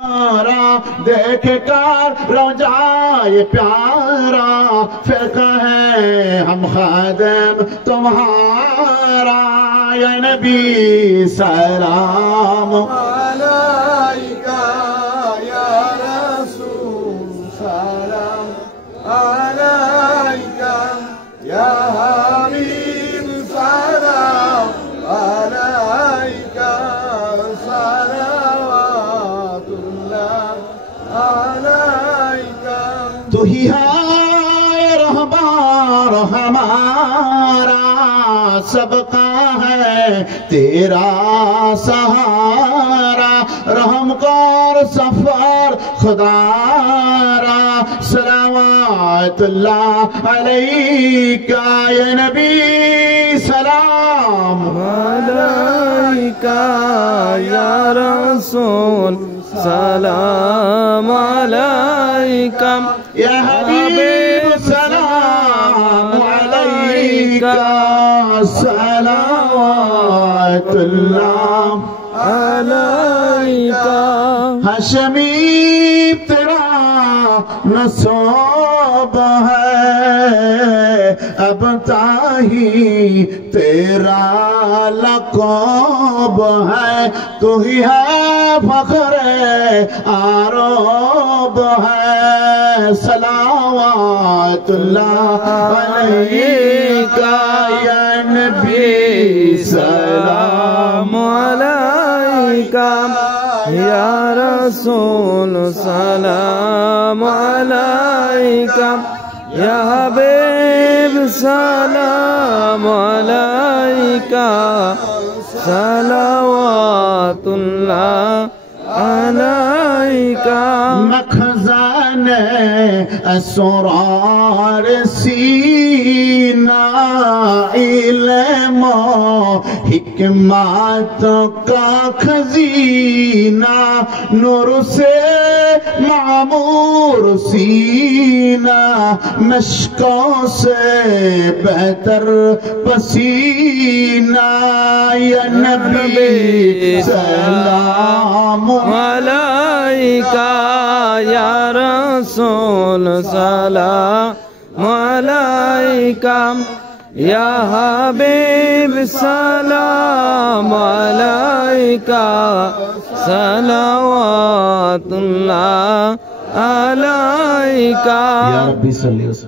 دیکھ کر روجائے پیارا فرقہ ہے ہم خادم تمہارا یا نبی سلام علیکہ یا رسول سلام علیکہ یا حبیب سلام علیکہ صلوات اللہ علیکہ تو ہی ہے رہبر ہمارا سبقہ ہے تیرا سہارا رحم کر سفر خدا را صلوات اللہ علیکہ یا نبی سلام علیکہ یا رسول سلام علیکہ یا حبیب سلام علیکہ صلوات اللہ علیکہ ہاشمی تیرا نسب ہے اب طاہی تیرا لقب ہے تو ہی ہے فخر عرب ہے صلوات اللہ علیکہ یا نبی سلام علیکہ یا رسول سلام علیکہ یا حبیب سلام علیکہ صلوات اللہ علیکہ مخزن اسرار سینہ علم و حکمت کا خزینہ نور سے معمور سینہ مشکوں سے بہتر پسینہ یا نبی سلام علیکہ یا رسول سلام علیکہ یا حبیب سلام علیکہ صلوات اللہ علیکہ یا ربی صلی اللہ علیہ وسلم